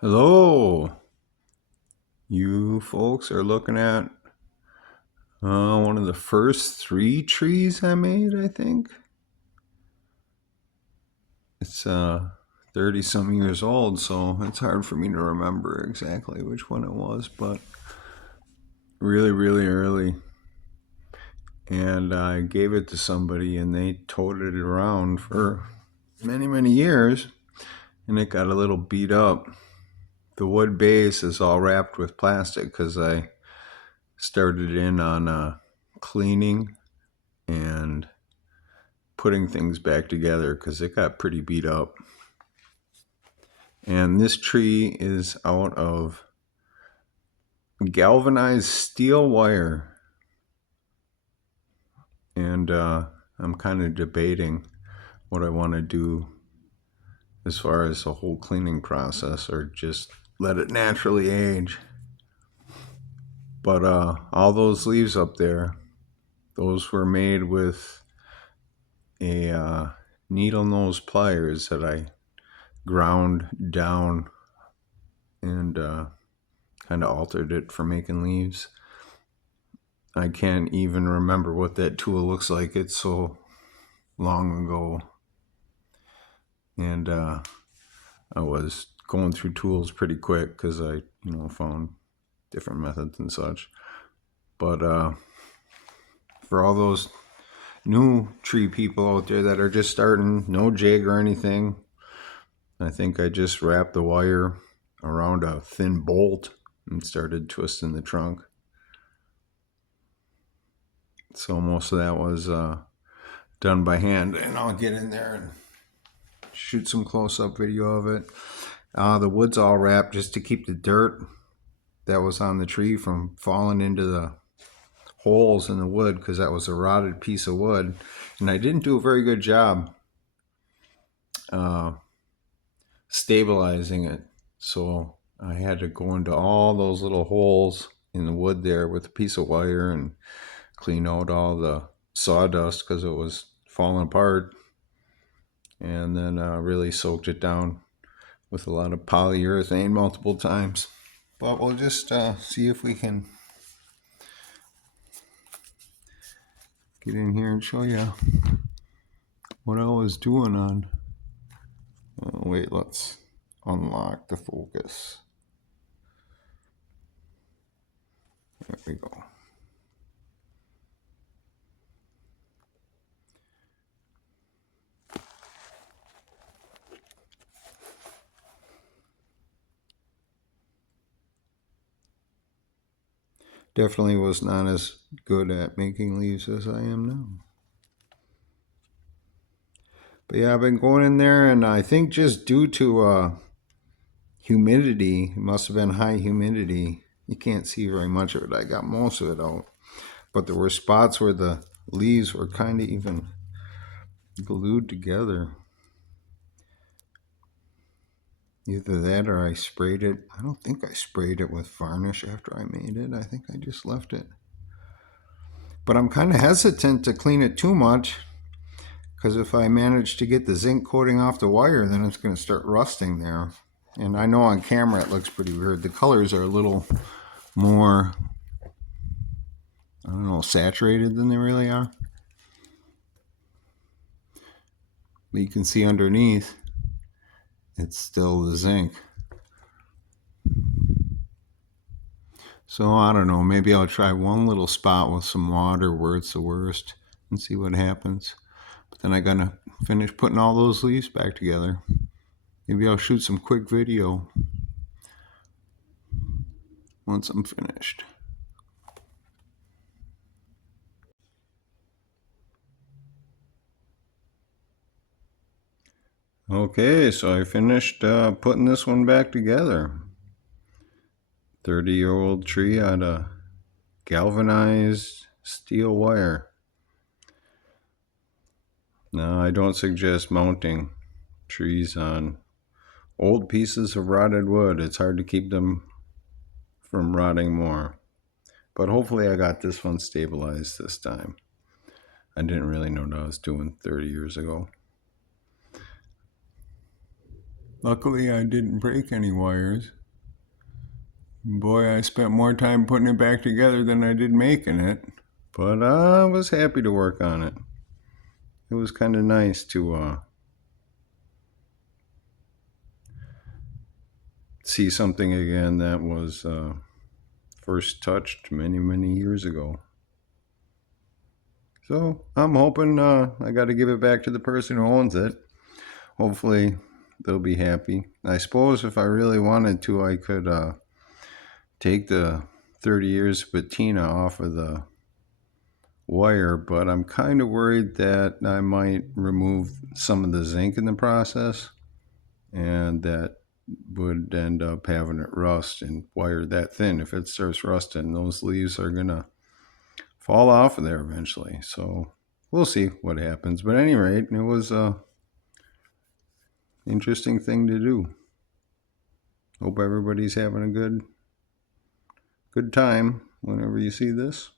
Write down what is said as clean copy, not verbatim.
Hello, you folks are looking at one of the first three trees I made, I think. It's 30 some years old, so it's hard for me to remember exactly which one it was, but really, really early. And I gave it to somebody and they toted it around for many, many years, and it got a little beat up. The wood base is all wrapped with plastic because I started in on cleaning and putting things back together because it got pretty beat up. And this tree is out of galvanized steel wire. And I'm kind of debating what I want to do as far as the whole cleaning process, or just let it naturally age. But all those leaves up there, those were made with a needle nose pliers that I ground down and kind of altered it for making leaves. I can't even remember what that tool looks like. It's so long ago. And I was going through tools pretty quick because I, found different methods and such. But for all those new tree people out there that are just starting, no jig or anything, I think I just wrapped the wire around a thin bolt and started twisting the trunk. So most of that was done by hand, and I'll get in there and shoot some close-up video of it. The wood's all wrapped just to keep the dirt that was on the tree from falling into the holes in the wood, because that was a rotted piece of wood, and I didn't do a very good job stabilizing it. So I had to go into all those little holes in the wood there with a piece of wire and clean out all the sawdust because it was falling apart, and then really soaked it down with a lot of polyurethane multiple times. But we'll just see if we can get in here and show you what I was doing on. Wait, let's unlock the focus. There we go. Definitely was not as good at making leaves as I am now. But yeah, I've been going in there, and I think just due to humidity, it must have been high humidity. You can't see very much of it. I got most of it out. But there were spots where the leaves were kind of even glued together. Either that or I sprayed it. I don't think I sprayed it with varnish after I made it. I think I just left it. But I'm kind of hesitant to clean it too much, because if I manage to get the zinc coating off the wire, then it's going to start rusting there. And I know on camera it looks pretty weird. The colors are a little more, I don't know, saturated than they really are. But you can see underneath, it's still the zinc. So I don't know, maybe I'll try one little spot with some water where it's the worst and see what happens. But then I gotta finish putting all those leaves back together. Maybe I'll shoot some quick video once I'm finished. Okay, so I finished putting this one back together. 30-year-old tree out of galvanized steel wire. Now, I don't suggest mounting trees on old pieces of rotted wood. It's hard to keep them from rotting more. But hopefully I got this one stabilized this time. I didn't really know what I was doing 30 years ago. Luckily, I didn't break any wires. Boy, I spent more time putting it back together than I did making it. But I was happy to work on it. It was kind of nice to see something again that was first touched many, many years ago. So I'm hoping I got to give it back to the person who owns it. Hopefully they'll be happy. I suppose if I really wanted to, I could take the 30 years patina off of the wire, but I'm kind of worried that I might remove some of the zinc in the process, and that would end up having it rust and wire that thin. If it starts rusting, those leaves are gonna fall off of there eventually. So we'll see what happens. But at any rate, it was a interesting thing to do. Hope everybody's having a good time whenever you see this.